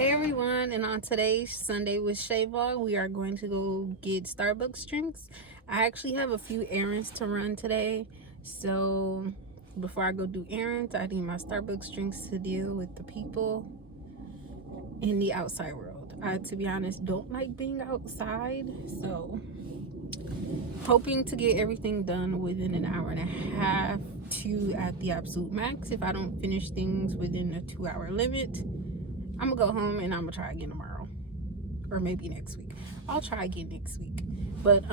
Hey everyone, and on today's Sunday with Shai vlog, we are going to go get Starbucks drinks. I actually have a few errands to run today, so before I go do errands, I need my Starbucks drinks to deal with the people in the outside world. I, to be honest, don't like being outside, so hoping to get everything done within an hour and a half to at the absolute max. If I don't finish things within a 2-hour limit, I'm gonna go home and I'm gonna try again tomorrow, or maybe next week. I'll try again next week. But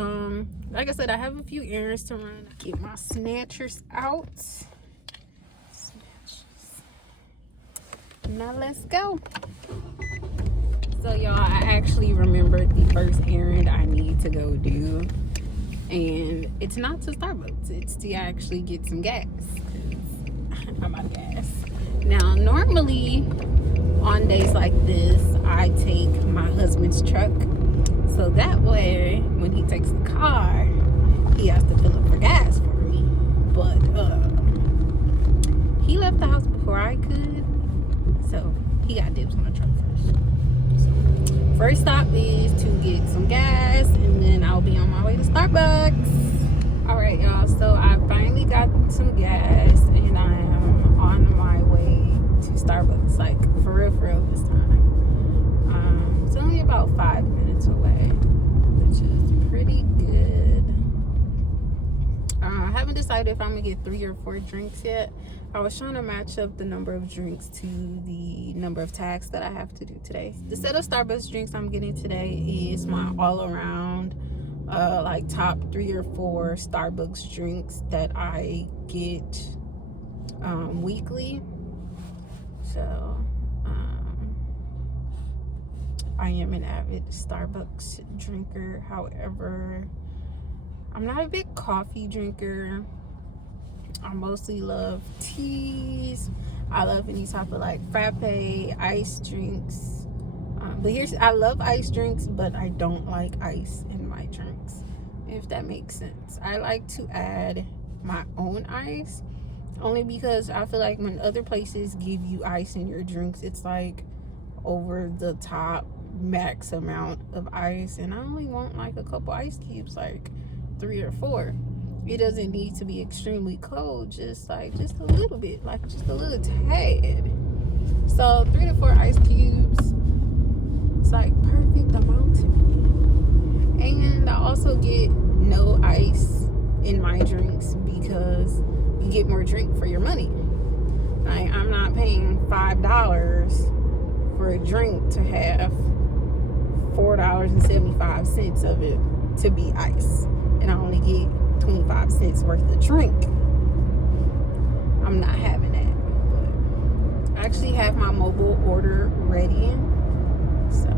like I said, I have a few errands to run. Get my snatchers out. Snatchers. Now let's go. So y'all, I actually remembered the first errand I need to go do, and it's not to Starbucks. It's to actually get some gas. I'm out of gas. Now, normally on days like this, I take my husband's truck, so that way when he takes the car, he has to fill up for gas for me. But he left the house before I could, so he got dibs on the truck first. So first stop is to get some gas, and then I'll be on my way to Starbucks. All right, y'all, so I finally got some gas and I am on my way to Starbucks, like for real this time. It's only about 5 minutes away, which is pretty good. I haven't decided if I'm gonna get 3 or 4 drinks yet. I was trying to match up the number of drinks to the number of tasks that I have to do today. The set of Starbucks drinks I'm getting today is my all-around like top 3 or 4 Starbucks drinks that I get weekly. So I am an avid Starbucks drinker. However, I'm not a big coffee drinker. I mostly love teas. I love any type of like frappe, ice drinks. I love ice drinks, but I don't like ice in my drinks, if that makes sense. I like to add my own ice, only because I feel like when other places give you ice in your drinks, it's like over the top max amount of ice, and I only want like a couple ice cubes, like 3 or 4. It doesn't need to be extremely cold, just a little bit, like just a little tad. So 3 to 4 ice cubes, it's like perfect amount to me. And I also get no ice in my drinks because you get more drink for your money. Like, I'm not paying $5 for a drink to have $4.75 of it to be ice, and I only get 25 cents worth of drink. I'm not having that. But I actually have my mobile order ready, so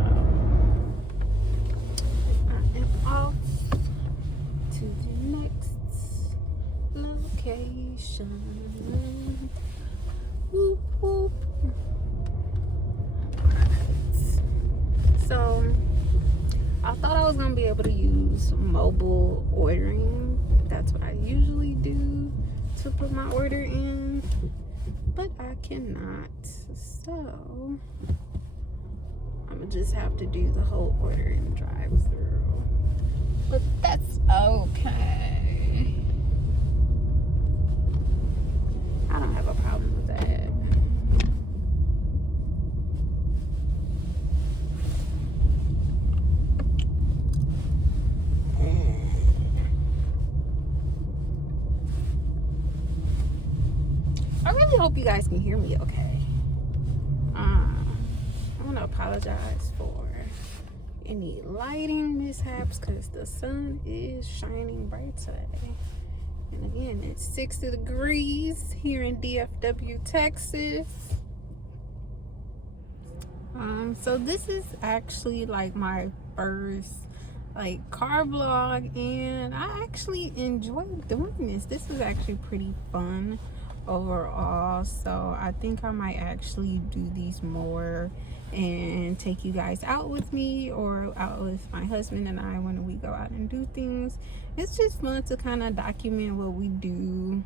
I am off to the next location. Whoop, whoop. So I thought I was gonna be able to use mobile ordering. That's what I usually do to put my order in, but I cannot. So I'm gonna just have to do the whole order and drive through. But that's okay. I don't have a problem with that. I really hope you guys can hear me okay. I want to apologize for any lighting mishaps because the sun is shining bright today. And again, it's 60 degrees here in DFW, Texas. So this is actually like my first like car vlog, and I actually enjoyed doing this. This was actually pretty fun overall, so I think I might actually do these more and take you guys out with me, or out with my husband and I when we go out and do things. It's just fun to kind of document what we do,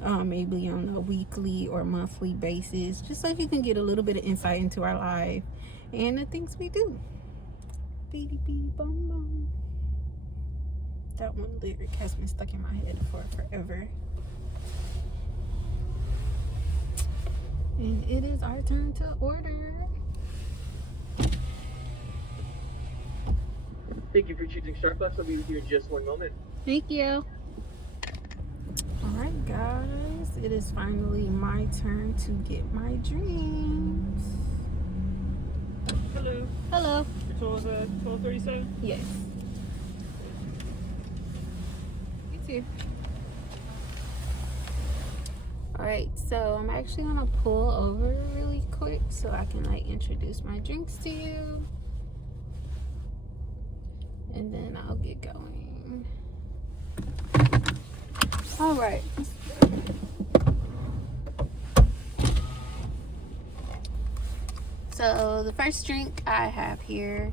maybe on a weekly or monthly basis, just so you can get a little bit of insight into our life and the things we do. Beady beady bum bum. That one lyric has been stuck in my head for forever. And it is our turn to order. Thank you for choosing Starbucks. I'll be with you in just one moment. Thank you. Alright guys, it is finally my turn to get my drinks. Hello. Hello. Your total is $12.37? Yes. It's here. Alright, so I'm actually gonna pull over really quick so I can like introduce my drinks to you. And then I'll get going. Alright. So the first drink I have here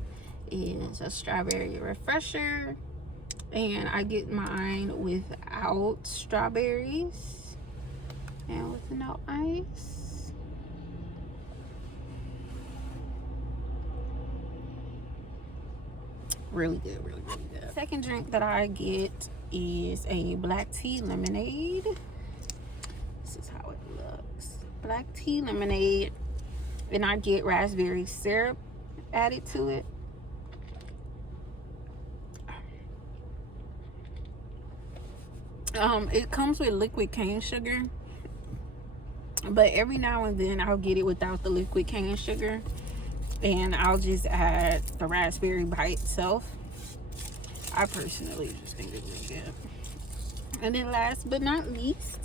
is a strawberry refresher. And I get mine without strawberries and with no ice. Really good, really, really good. Second drink that I get is a black tea lemonade. This is how it looks. Black tea lemonade. And I get raspberry syrup added to it. It comes with liquid cane sugar, but every now and then I'll get it without the liquid cane sugar, and I'll just add the raspberry by itself. I personally just think it's really good. And then last but not least,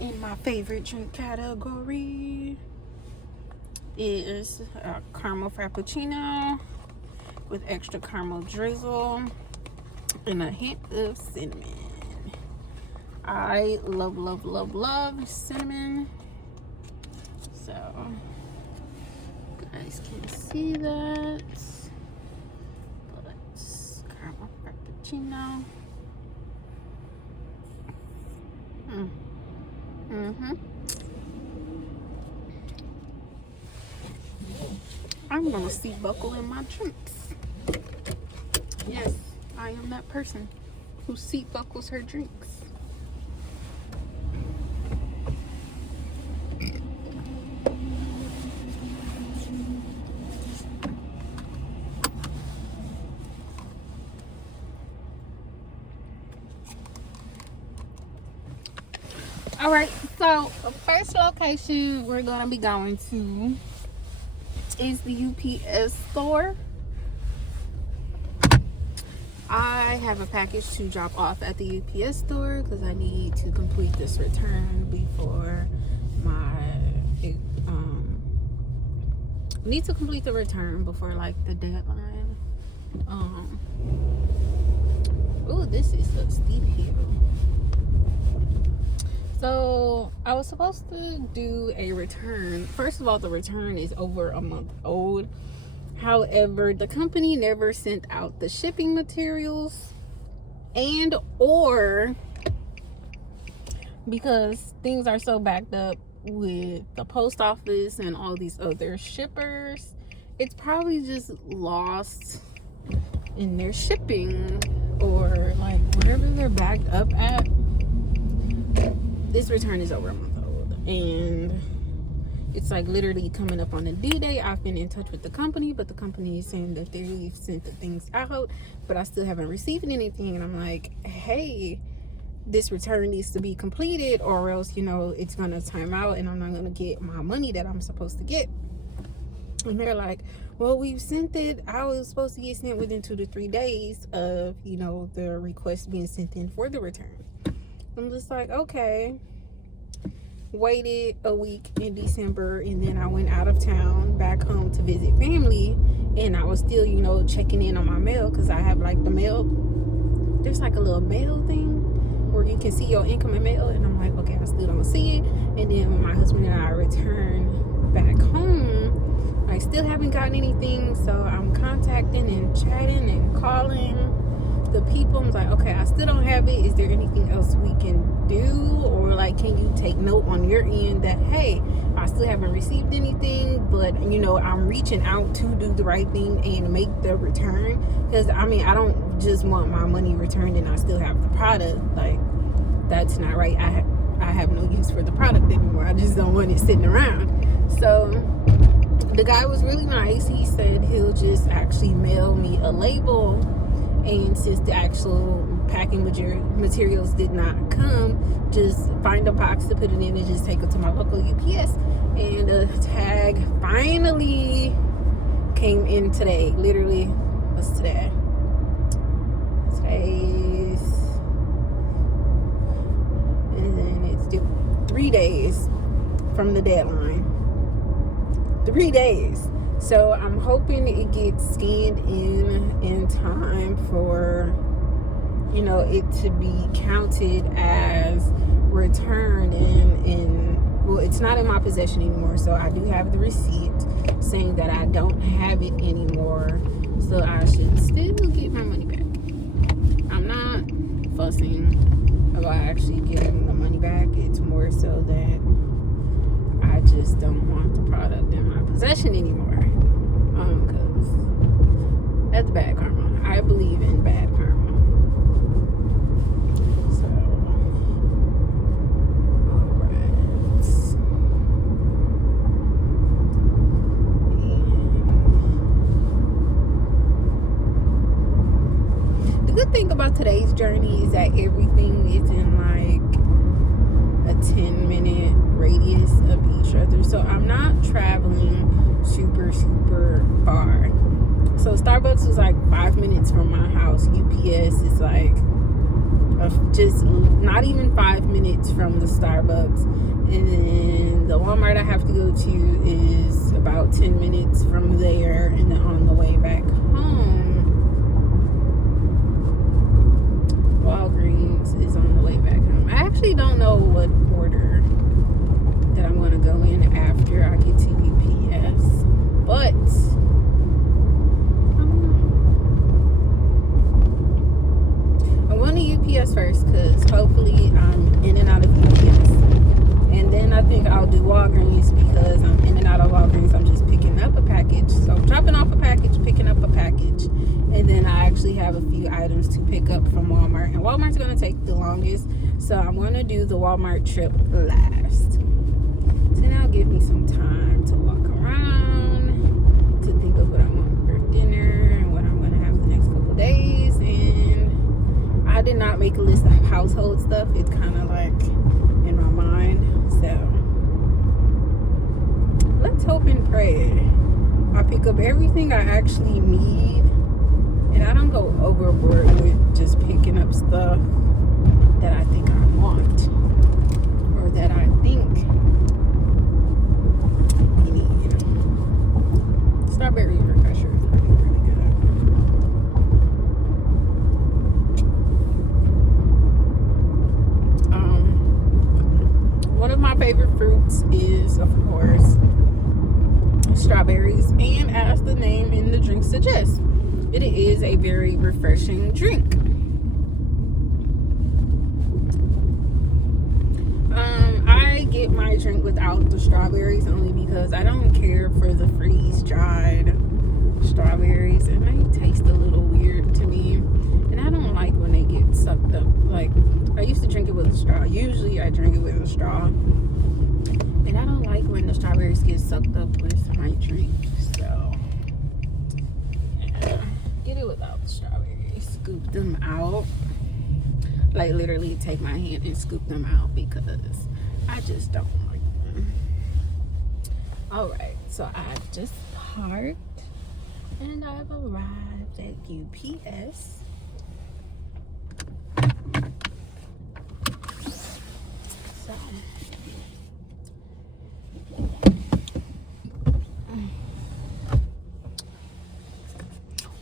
in my favorite drink category, is a caramel frappuccino with extra caramel drizzle and a hint of cinnamon. I love, love, love, love cinnamon. So, you guys can see that. But caramel frappuccino. I'm gonna seat buckle in my drinks. Yes, I am that person who seat buckles her drinks. All right, so the first location we're gonna be going to is the UPS store. I have a package to drop off at the UPS store because I need to complete this return before need to complete the return before like the deadline. Oh, this is a steep hill. So I was supposed to do a return. First of all, the return is over a month old. However, the company never sent out the shipping materials, and or because things are so backed up with the post office and all these other shippers, it's probably just lost in their shipping or like wherever they're backed up at. This return is over a month old, and it's like literally coming up on the due date. I've been in touch with the company, but the company is saying that they've sent the things out, but I still haven't received anything. And I'm like, hey, this return needs to be completed, or else, you know, it's gonna time out and I'm not gonna get my money that I'm supposed to get. And they're like, well, we've sent it. I was supposed to get sent within 2 to 3 days of, you know, the request being sent in for the return. I'm just like, okay. Waited a week in December, and then I went out of town back home to visit family, and I was still, you know, checking in on my mail because I have like the mail. There's like a little mail thing where you can see your incoming mail, and I'm like, okay, I still don't see it. And then when my husband and I return back home, I still haven't gotten anything, so I'm contacting and chatting and calling the people. I'm like, okay, I still don't have it. Is there anything else we can do, or like, can you take note on your end that, hey, I still haven't received anything, but I'm reaching out to do the right thing and make the return. Because I don't just want my money returned and I still have the product. Like, that's not right. I have no use for the product anymore. I just don't want it sitting around. So the guy was really nice. He said he'll just actually mail me a label, and since the actual packing materials did not come, just find a box to put it in and just take it to my local UPS. And the tag finally came in today. Literally, what's today? Today's, and then it's due 3 days from the deadline. 3 days. So I'm hoping it gets scanned in time for it to be counted as returned, and well, it's not in my possession anymore, so I do have the receipt saying that I don't have it anymore, so I should still get my money back. I'm not fussing about actually getting the money back. It's more so that I just don't want the product in my possession anymore, because that's bad karma. I believe in bad karma. So, alright. The good thing about today's journey is that everything is in like a 10-minute radius of each other, so I'm not traveling super far. So Starbucks was like 5 minutes from my house. UPS is like just not even 5 minutes from the Starbucks, and then the Walmart I have to go to is about 10 minutes from there, and then on the way back home, Walgreens is on the way back home. I actually don't know what order that I'm going to go in after I get to UPS, but I'm going to UPS first, because hopefully I'm in and out of UPS, and then I think I'll do Walgreens, because I'm in and out of Walgreens. I'm just picking up a package, so I'm dropping off a package, picking up a package, and then I actually have a few items to pick up from Walmart, and Walmart's going to take the longest, so I'm going to do the Walmart trip last. So now give me some time to walk around, to think of what I want for dinner and what I'm going to have the next couple days. And I did not make a list of household stuff. It's kind of like in my mind. So let's hope and pray I pick up everything I actually need, and I don't go overboard with just picking up stuff that I think I want, or that I think we need. Strawberry refresher is really good. One of my favorite fruits is, of course, strawberries, and as the name in the drink suggests, it is a very refreshing drink. I get my drink without the strawberries only because I don't care for the freeze-dried strawberries, and they taste a little weird to me, and I don't like when they get sucked up. Like, I used to drink it with a straw. Usually I drink it with a straw, and I don't like when the strawberries get sucked up with my drink. So yeah, get it without the strawberries. Scoop them out, like literally take my hand and scoop them out, because I just don't like them. Alright, so I just parked and I've arrived at UPS. So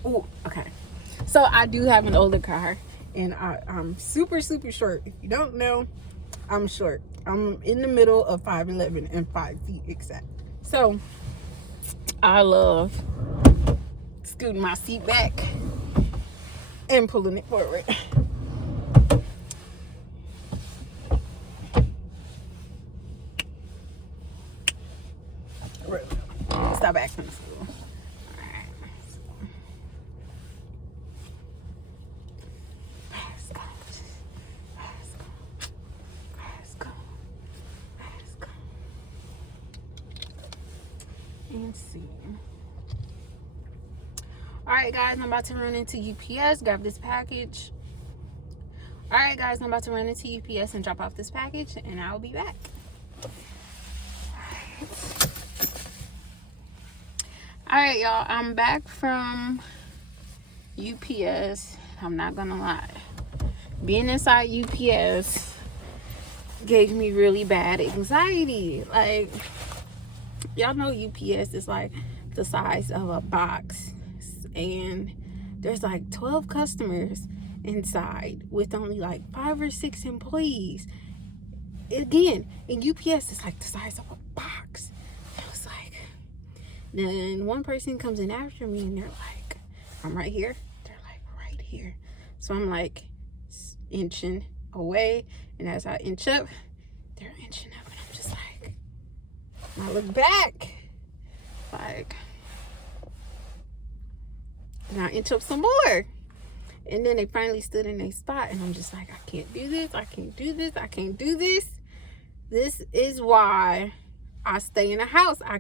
oh, okay. So I do have an older car, and I'm super short. If you don't know, I'm short. I'm in the middle of 5'11" and 5 feet exact. So I love scooting my seat back and pulling it forward. I back from school. Alright. Let's go. And see. Alright guys, I'm about to run into UPS, grab this package. Alright guys, I'm about to run into UPS and drop off this package, and I'll be back. Alright y'all, I'm back from UPS. I'm not gonna lie. Being inside UPS gave me really bad anxiety. Like, y'all know UPS is like the size of a box, and there's like 12 customers inside with only like 5 or 6 employees. Again, in UPS, it's like the size of a box. I was like, then one person comes in after me and they're like, I'm right here. They're like, right here. So I'm like inching away, and as I inch up, they're inching up, and I'm just like, I look back, like, and I inch up some more. And then they finally stood in their spot, and I'm just like, I can't do this. I can't do this. I can't do this. This is why I stay in the house. I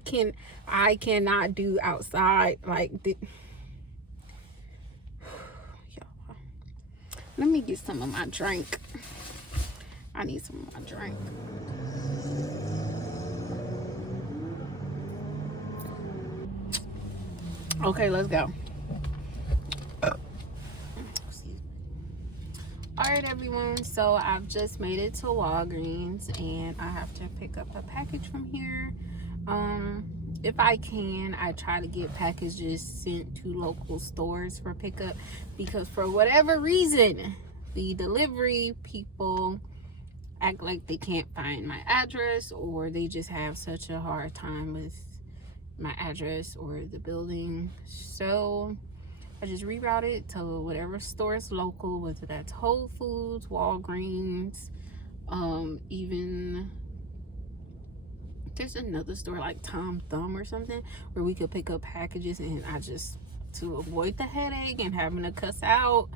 cannot do outside like this. Let me get some of my drink. I need some of my drink. Okay, let's go. Alright everyone, so I've just made it to Walgreens, and I have to pick up a package from here. If I can, I try to get packages sent to local stores for pickup, because for whatever reason, the delivery people act like they can't find my address, or they just have such a hard time with my address or the building. So I just reroute it to whatever store is local, whether that's Whole Foods, Walgreens, even there's another store like chow.tyme or something where we could pick up packages. And I just, to avoid the headache and having to cuss out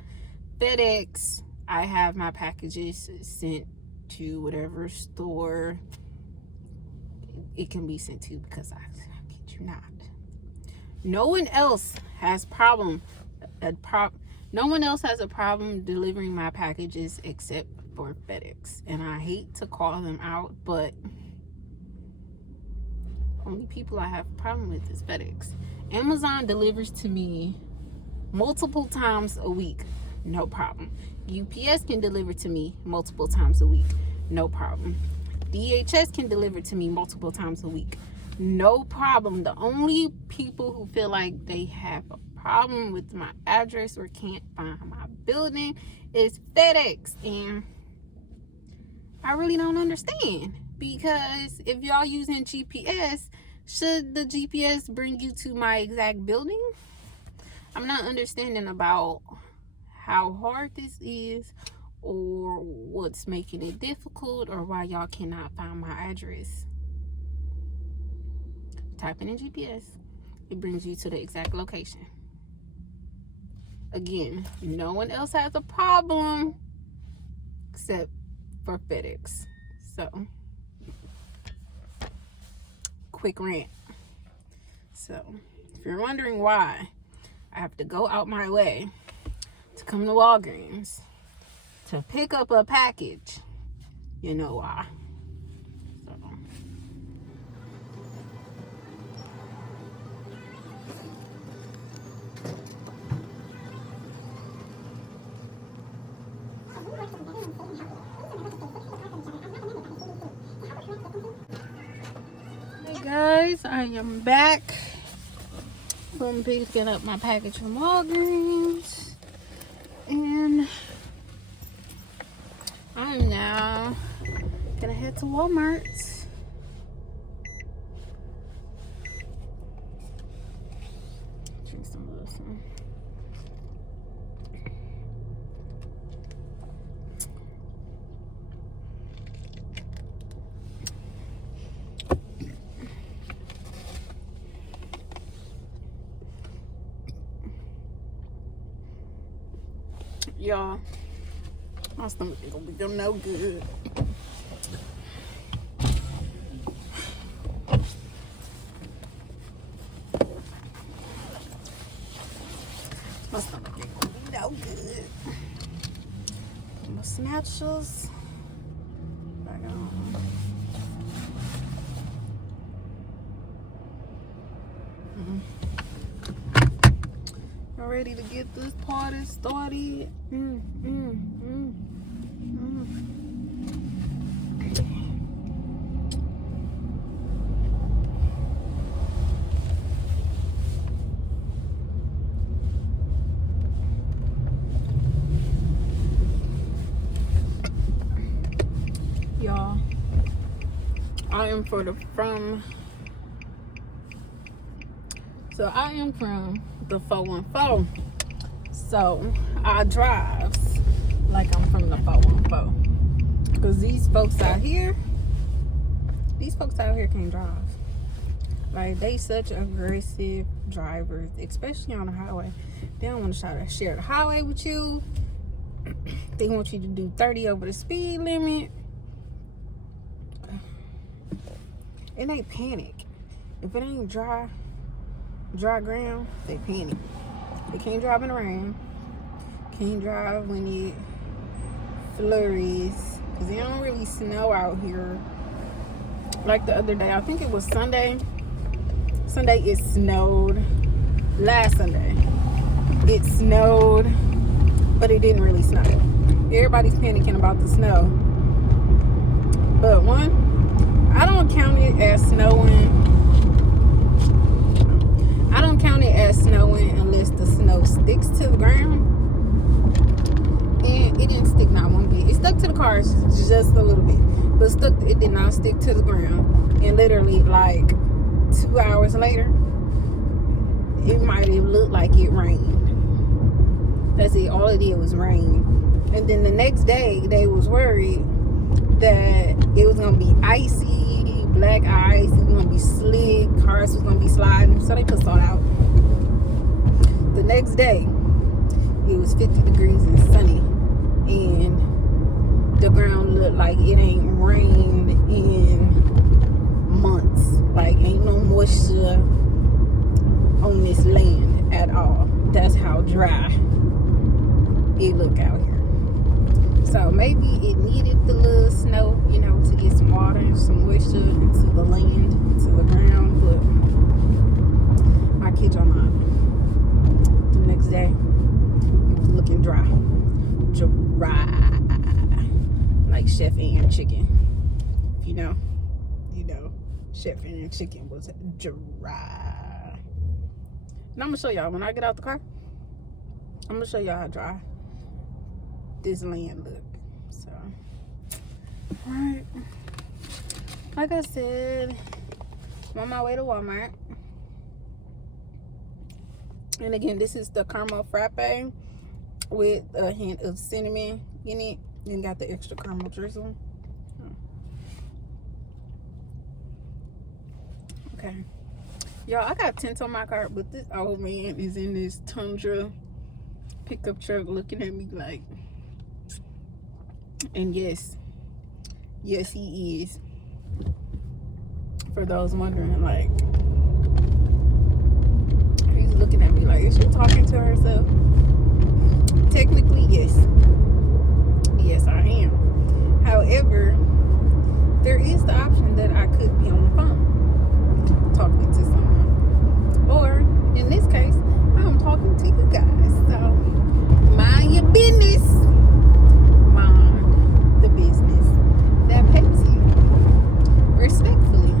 FedEx, I have my packages sent to whatever store it can be sent to, because I kid you not, no one else has no one else has a problem delivering my packages except for FedEx. And I hate to call them out, but only people I have a problem with is FedEx. Amazon delivers to me multiple times a week, no problem. UPS can deliver to me multiple times a week, no problem. DHS can deliver to me multiple times a week, no problem. The only people who feel like they have a problem with my address or can't find my building is FedEx. And I really don't understand, because if y'all using GPS, should the GPS bring you to my exact building? I'm not understanding about how hard this is, or what's making it difficult, or why y'all cannot find my address. Typing in GPS, it brings you to the exact location. Again, no one else has a problem except for FedEx. So, quick rant. So, if you're wondering why I have to go out my way to come to Walgreens to pick up a package, you know why. So, hey guys, I am back from picking up my package from Walgreens, and I'm now gonna head to Walmart. Drink some of this one. Y'all, my stomach ain't gonna be doing no good. My stomach ain't gonna be no good. My snatchers back on. Y'all ready to get this party started? Y'all, I am from the 414. So I drive like I'm from the 414. Because these folks out here can't drive. Like, they such aggressive drivers, especially on the highway. They don't want to try to share the highway with you. They want you to do 30 over the speed limit. And they panic. If it ain't dry ground, they panic. They can't drive in the rain. Can't drive when it flurries. Because it don't really snow out here. Like the other day, I think it was Sunday. Sunday it snowed. Last Sunday it snowed, but it didn't really snow. Everybody's panicking about the snow. But one, I don't count it as snowing. I don't count it as snowing unless the snow sticks to the ground. And it didn't stick not one bit. It stuck to the cars just a little bit. But it did not stick to the ground. And literally like 2 hours later, it might have looked like it rained. That's it. All it did was rain. And then the next day, they was worried that it was going to be icy, black ice, it was going to be slick, cars was going to be sliding, so they put salt out. The next day, it was 50 degrees and sunny, and the ground looked like it ain't rained in months. Like, ain't no moisture on this land at all. That's how dry it look out here. So maybe it needed the little snow, to get some water and some moisture into the land, into the ground. But I kid y'all not. The next day, it was looking dry. Dry. Like Chef and Chicken. You know, Chef and Chicken was dry. And I'm going to show y'all when I get out the car. I'm going to show y'all how dry this land look. So, alright, like I said, I'm on my way to Walmart. And again, this is the caramel frappe with a hint of cinnamon in it, and got the extra caramel drizzle. Okay, y'all, I got tents on my car, but this old man is in this Tundra pickup truck looking at me like, and yes he is. For those wondering, like, he's looking at me like, is she talking to herself? Technically, yes I am. However, there is the option that I could be on the phone talking to someone, or in this case, I'm talking to you guys. So mind your business. The business that pays you respectfully.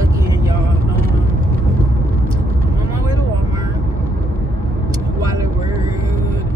Again, y'all, I'm on my way to Walmart. Wallet World.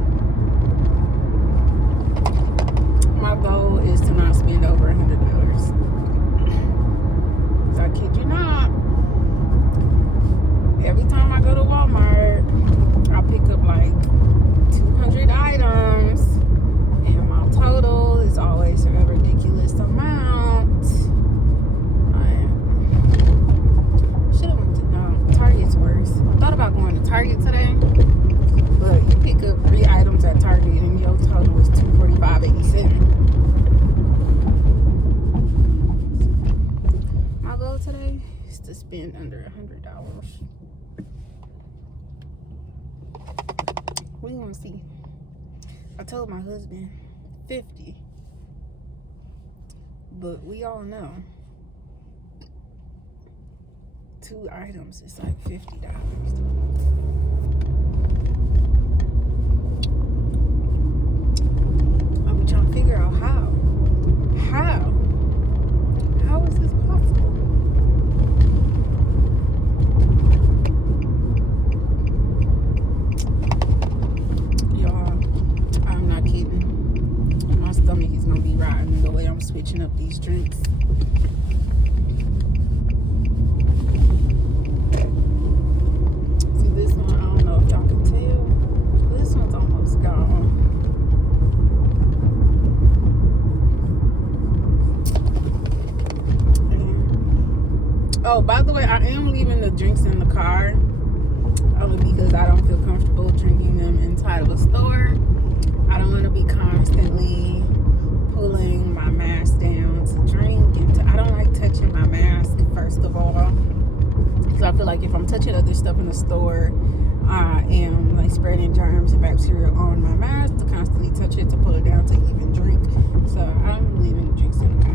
see. I told my husband 50. But we all know 2 items is like $50. I'm trying to figure out how is this possible? Y'all, I'm not kidding. My stomach is gonna be rotten the way I'm switching up these drinks. See, this one, I don't know if y'all can tell. This one's almost gone. Oh, by the way, I am leaving the drinks in the car only because I don't feel comfortable drinking them inside of a store. I don't want to be constantly pulling my mask down to drink, and I don't like touching my mask, first of all, because I feel like if I'm touching other stuff in the store, I am like spreading germs and bacteria on my mask to constantly touch it to pull it down to even drink. So I'm leaving the drinks in the car.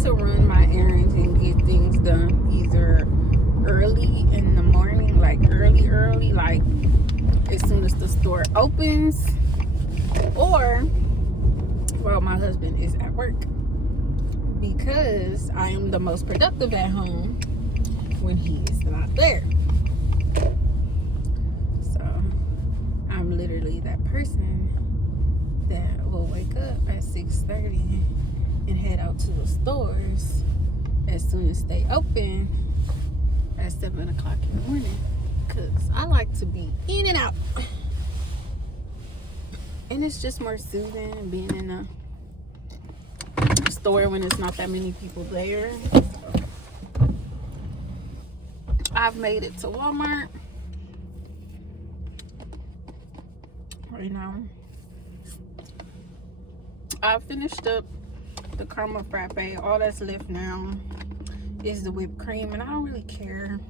To run my errands and get things done either early in the morning, like early, like as soon as the store opens, or while my husband is at work, because I am the most productive at home when he is not there. So I'm literally that person that will wake up at 6:30 and head out to the stores as soon as they open at 7 o'clock in the morning, because I like to be in and out, and it's just more soothing being in a store when it's not that many people there. I've made it to Walmart right now. I finished up the caramel frappe. All that's left now is the whipped cream, and I don't really care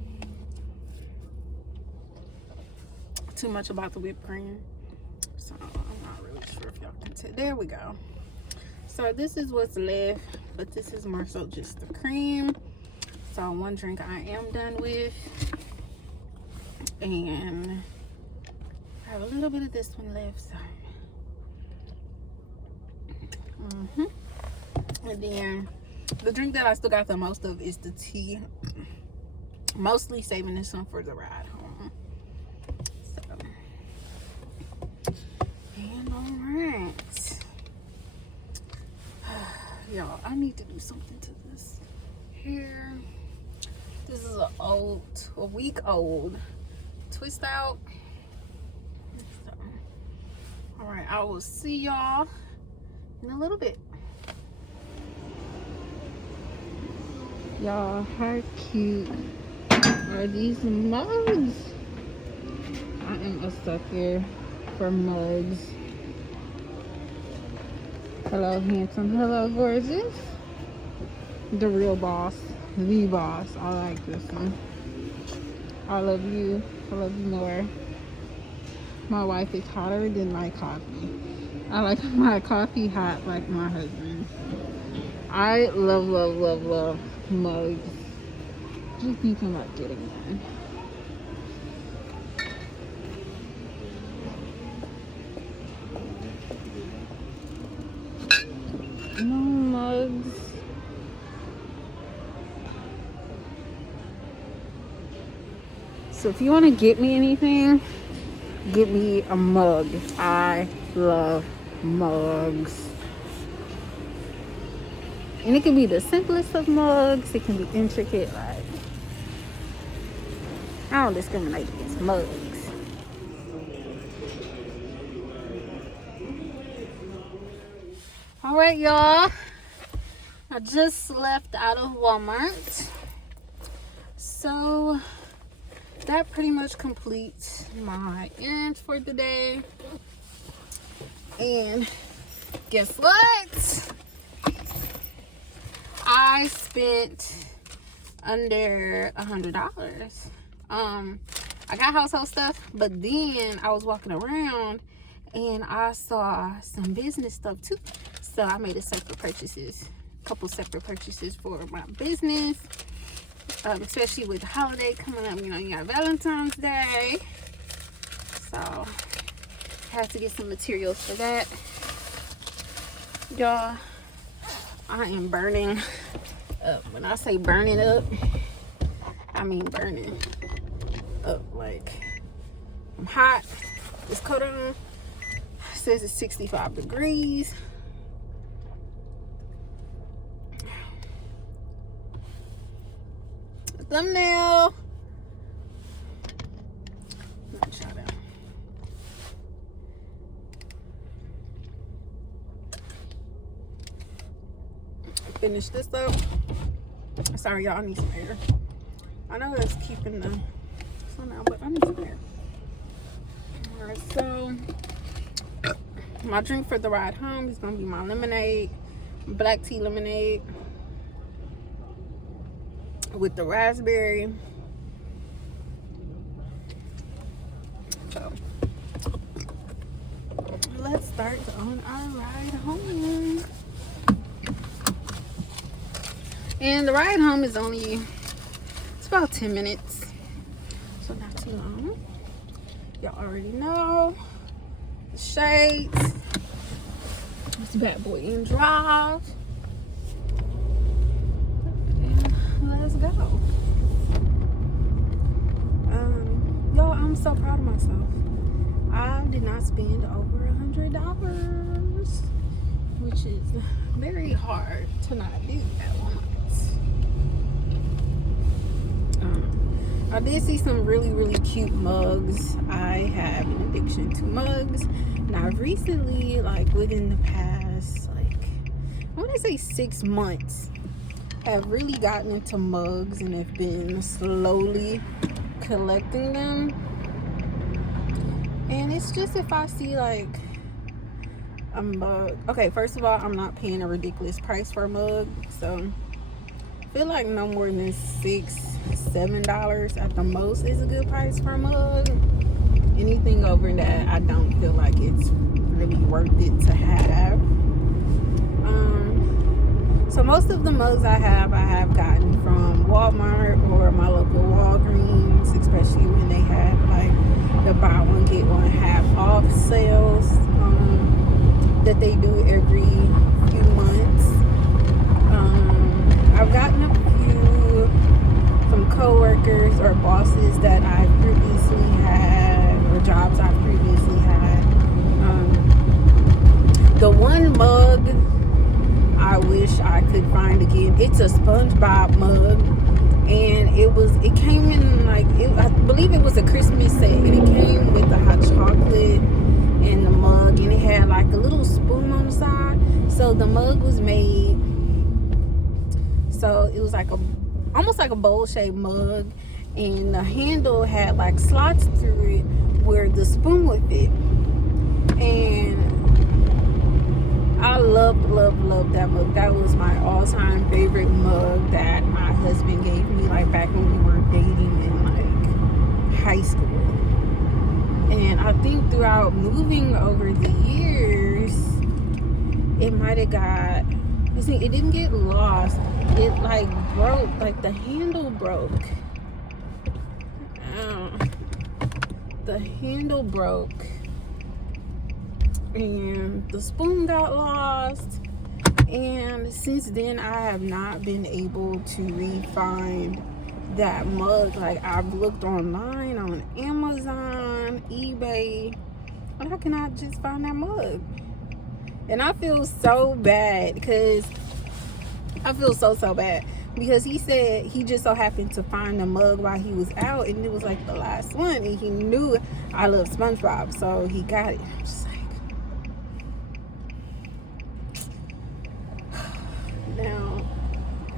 too much about the whipped cream, so I'm not really sure if y'all can tell. There we go. So this is what's left, but this is more so just the cream. So one drink I am done with, and I have a little bit of this one left. So and then the drink that I still got the most of is the tea. Mostly saving this one for the ride home. So, and alright. Y'all, I need to do something to this hair. This is a week old twist out. So, alright, I will see y'all in a little bit. Y'all, how cute are these mugs? I am a sucker for mugs. Hello, handsome. Hello, gorgeous. The real boss. The boss. I like this one. I love you. I love you more. My wife is hotter than my coffee. I like my coffee hot like my husband. I love mugs. Just thinking about getting one. No mugs. So if you want to get me anything, get me a mug. I love mugs. And it can be the simplest of mugs. It can be intricate, like, I don't discriminate against mugs. Alright, y'all. I just left out of Walmart. So that pretty much completes my errands for the day. And guess what? I spent under $100. I got household stuff, but then I was walking around and I saw some business stuff too. So I made a couple separate purchases for my business. Especially with the holiday coming up, you know, you got Valentine's Day. So I had to get some materials for that. Y'all, I am burning up. When I say burning up, I mean burning up. Like, I'm hot. This coat on says it's 65 degrees. Thumbnail. Finish this up. Sorry, y'all. I need some air. I know that's keeping the sun out, but I need some air. All right, so my drink for the ride home is gonna be my lemonade, black tea lemonade with the raspberry. So let's start on our ride home. And the ride home is it's about 10 minutes, so not too long. Y'all already know the shades. It's a bad boy in drive. And let's go. Y'all, I'm so proud of myself. I did not spend over $100, which is very hard to not do at once. I did see some really cute mugs. I have an addiction to mugs, and I've recently, like within the past, like I want to say 6 months, have really gotten into mugs and have been slowly collecting them. And it's just if I see like a mug. Okay, first of all, I'm not paying a ridiculous price for a mug, so I feel like no more than $6-7 at the most is a good price for a mug. Anything over that, I don't feel like it's really worth it to have. So most of the mugs I have gotten from Walmart or my local Walgreens, especially when they have like the buy one get one half off sales that they do every few months. I've gotten a few from coworkers or bosses that I've previously had, or jobs I've previously had. The one mug I wish I could find again, it's a SpongeBob mug, and it came in like, I believe it was a Christmas set, and it came with the hot chocolate and the mug, and it had like a little spoon on the side. So the mug was made, so it was like almost like a bowl-shaped mug, and the handle had like slots through it where the spoon would fit. And I loved that mug. That was my all-time favorite mug that my husband gave me, like back when we were dating in like high school. And I think throughout moving over the years, it might have got, it didn't get lost. It like broke, like the handle broke. The handle broke. And the spoon got lost, and since then I have not been able to re-find that mug. Like, I've looked online on Amazon, eBay, and I cannot just find that mug. And I feel so bad, because I feel so bad, because he said he just so happened to find the mug while he was out, and it was like the last one, and he knew I love SpongeBob, so he got it. I'm just like,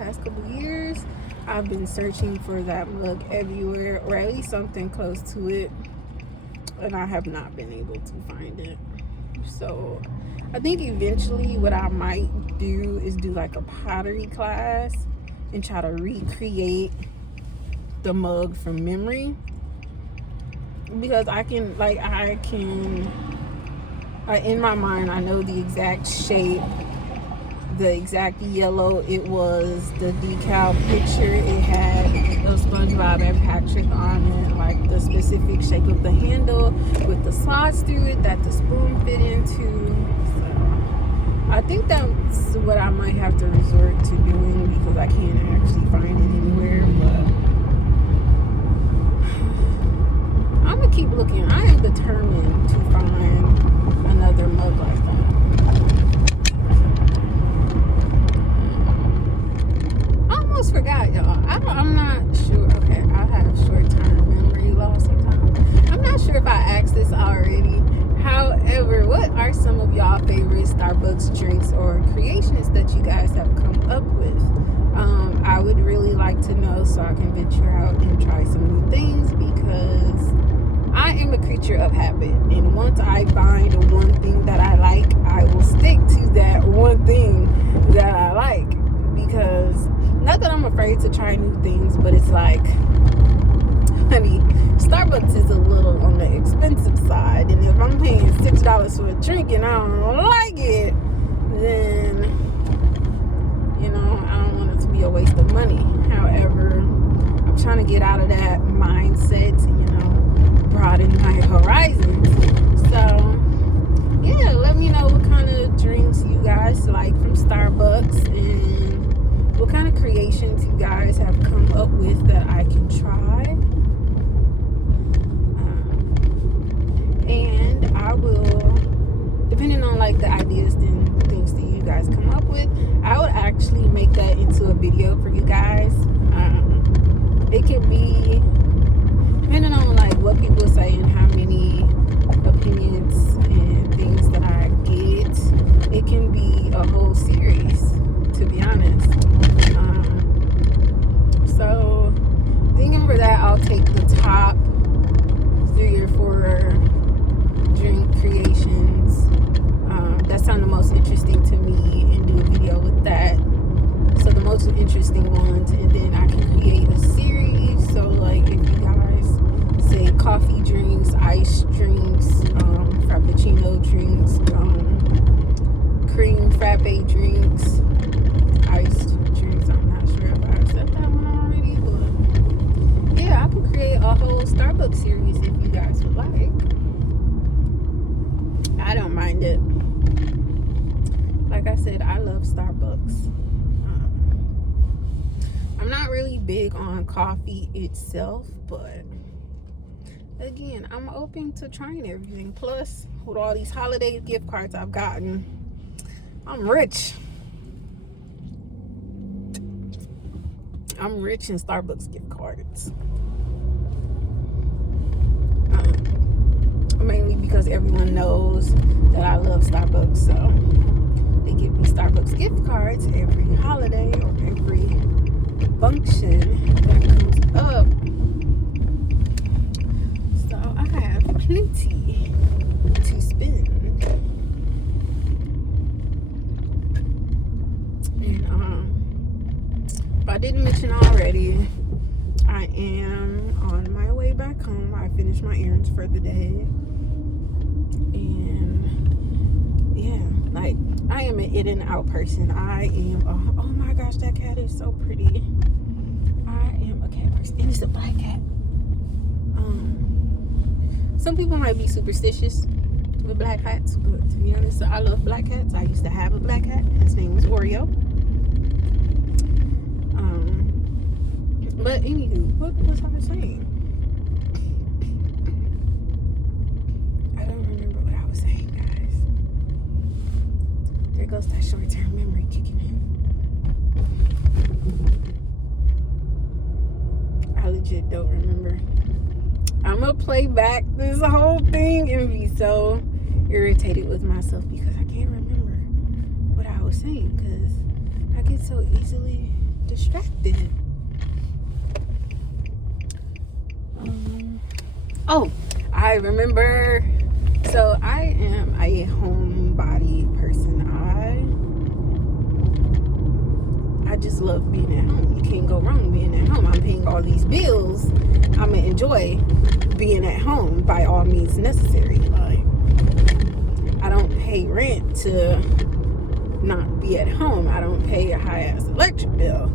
past couple years, I've been searching for that mug everywhere, or at least something close to it, and I have not been able to find it. So I think eventually what I might do is do like a pottery class and try to recreate the mug from memory, because I can in my mind I know the exact shape, the exact yellow. It was the decal picture. It had a SpongeBob and Patrick on it, like the specific shape of the handle with the slots through it that the spoon fit into. So I think that's what I might have to resort to doing, because I can't actually find it anywhere. But I'm gonna keep looking. I am determined to find another mug like that. I almost forgot, y'all. I'm not sure. Okay, I have short-term memory loss sometimes. I'm not sure if I asked this already. However, what are some of y'all favorite Starbucks drinks or creations that you guys have come up with? I would really like to know, so I can venture out and try some new things, because I am a creature of habit, and once I find one thing that I like, I will stick to that one thing that I like. Because not that I'm afraid to try new things, but it's like, honey, Starbucks is a little on the expensive side, and if I'm paying $6 for a drink and I don't like it, then I don't want it to be a waste of money. However, I'm trying to get out of that mindset and broaden my horizons. So yeah, let me know what kind of drinks you guys like from Starbucks, and what kind of creations you guys have come up with that I can try. And I will, depending on like the ideas and things that you guys come up with, I would actually make that into a video for you guys. It can be, depending on like what people say and how many opinions and things that I get, it can be a whole series, to be honest. So thinking for that, I'll take the top 3 or 4 drink creations that sound the most interesting to me, and do a video with that. So the most interesting ones, and then I can create a series. So like if you guys say coffee drinks, ice drinks, Frappuccino drinks, cream frappe drinks, iced drinks, I'm not sure if I said that one already, but yeah, I can create a whole Starbucks series if you guys would like. I don't mind it. Like I said, I love Starbucks. I'm not really big on coffee itself, but again, I'm open to trying everything. Plus, with all these holiday gift cards I've gotten, I'm rich. I'm rich in Starbucks gift cards. Mainly because everyone knows that I love Starbucks, so they give me Starbucks gift cards every holiday or every function that comes up. So I have plenty to spend. And if I didn't mention already, I am on my way back home. I finished my errands for the day. And yeah, like I am an in and out person. I am oh my gosh, that cat is so pretty. I am a cat person, and it's a black cat. Some people might be superstitious with black cats, but to be honest, I love black cats. I used to have a black cat. His name was Oreo. But anywho, what was I saying? I don't remember what I was saying, guys. There goes that short-term memory kicking in. I legit don't remember. I'm gonna play back this whole thing and be so irritated with myself because I can't remember what I was saying, because I get so easily distracted. Oh, I remember. So I am a homebody person. I just love being at home. You can't go wrong being at home. I'm paying all these bills. I'm gonna enjoy being at home by all means necessary. Like, I don't pay rent to not be at home. I don't pay a high ass electric bill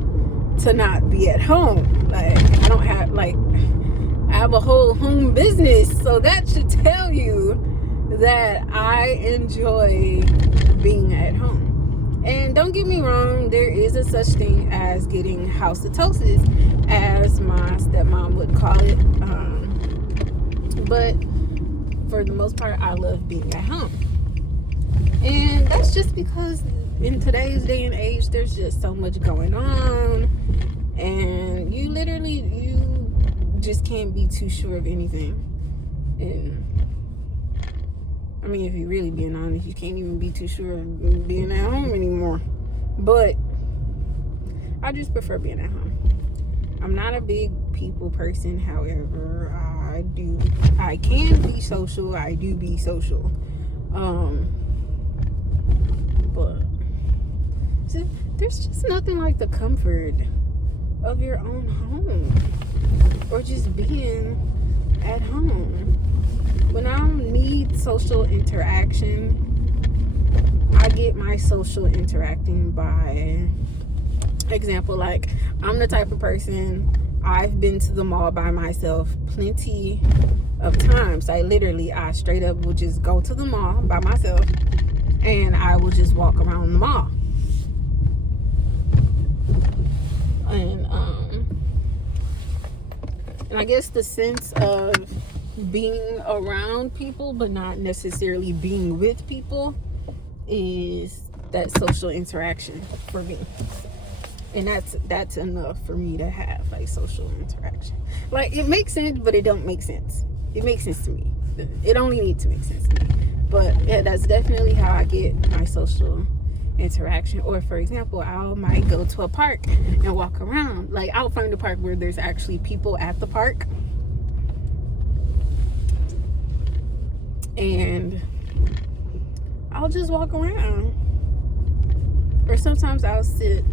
to not be at home. Like, I don't have, like, I have a whole home business, so that should tell you that I enjoy being at home. And don't get me wrong, there is a such thing as getting housetosis, as my stepmom would call it. But for the most part, I love being at home. And that's just because in today's day and age, there's just so much going on. And you just can't be too sure of anything. And I mean, if you're really being honest, you can't even be too sure of being at home anymore. But I just prefer being at home. I'm not a big people person. However, I can be social. I do be social. But see, there's just nothing like the comfort of your own home, or just being at home. When I need social interaction, I get my social interacting by example. Like, I'm the type of person, I've been to the mall by myself plenty of times. I straight up will just go to the mall by myself, and I will just walk around the mall. And I guess the sense of being around people but not necessarily being with people is that social interaction for me. And that's enough for me to have like social interaction. Like, it makes sense, but it don't make sense. It makes sense to me. It only needs to make sense to me. But yeah, that's definitely how I get my social interaction. Or for example, I might go to a park and walk around. Like, I'll find a park where there's actually people at the park, and I'll just walk around. Or sometimes I'll sit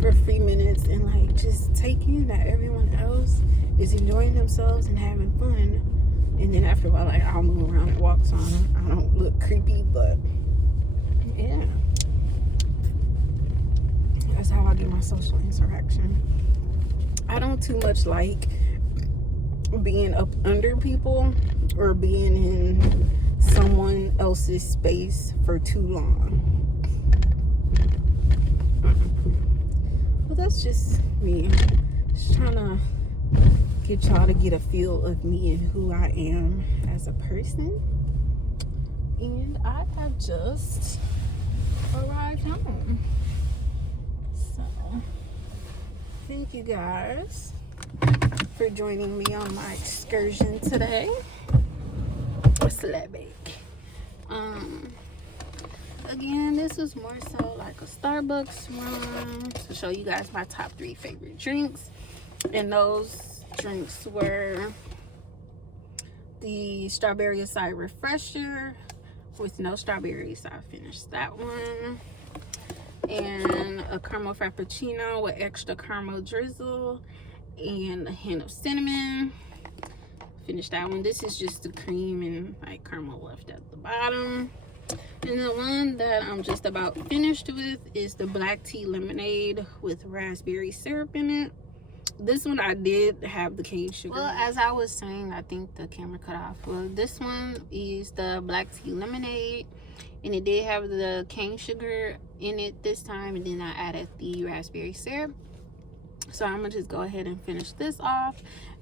for a few minutes and like just take in that everyone else is enjoying themselves and having fun. And then after a while, like, I'll move around and walk, so I don't look creepy. But yeah, that's how I get my social interaction. I don't too much like being up under people or being in someone else's space for too long. But that's just me. Just trying to get y'all to get a feel of me and who I am as a person. And I have just arrived home. So, thank you guys for joining me on my excursion today. What's that bake? Again, this was more so like a Starbucks run to show you guys my top 3 favorite drinks. And those drinks were the strawberry Açaí refresher with no strawberries, so I finished that one. And a caramel Frappuccino with extra caramel drizzle and a hint of cinnamon. Finished that one. This is just the cream and like caramel left at the bottom. And the one that I'm just about finished with is the black tea lemonade with raspberry syrup in it. This one I did have the cane sugar. Well, as I was saying, I think the camera cut off. Well, this one is the black tea lemonade, and it did have the cane sugar in it this time, and then I added the raspberry syrup. So I'm gonna just go ahead and finish this off.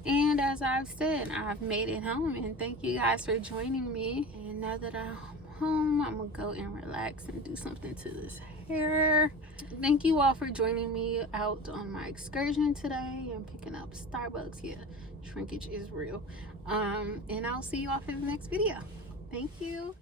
And as I've said, I've made it home, and thank you guys for joining me. And now that I'm home, I'm gonna go and relax and do something to this hair. Thank you all for joining me out on my excursion today and picking up Starbucks. Yeah, shrinkage is real. And I'll see you off in the next video. Thank you.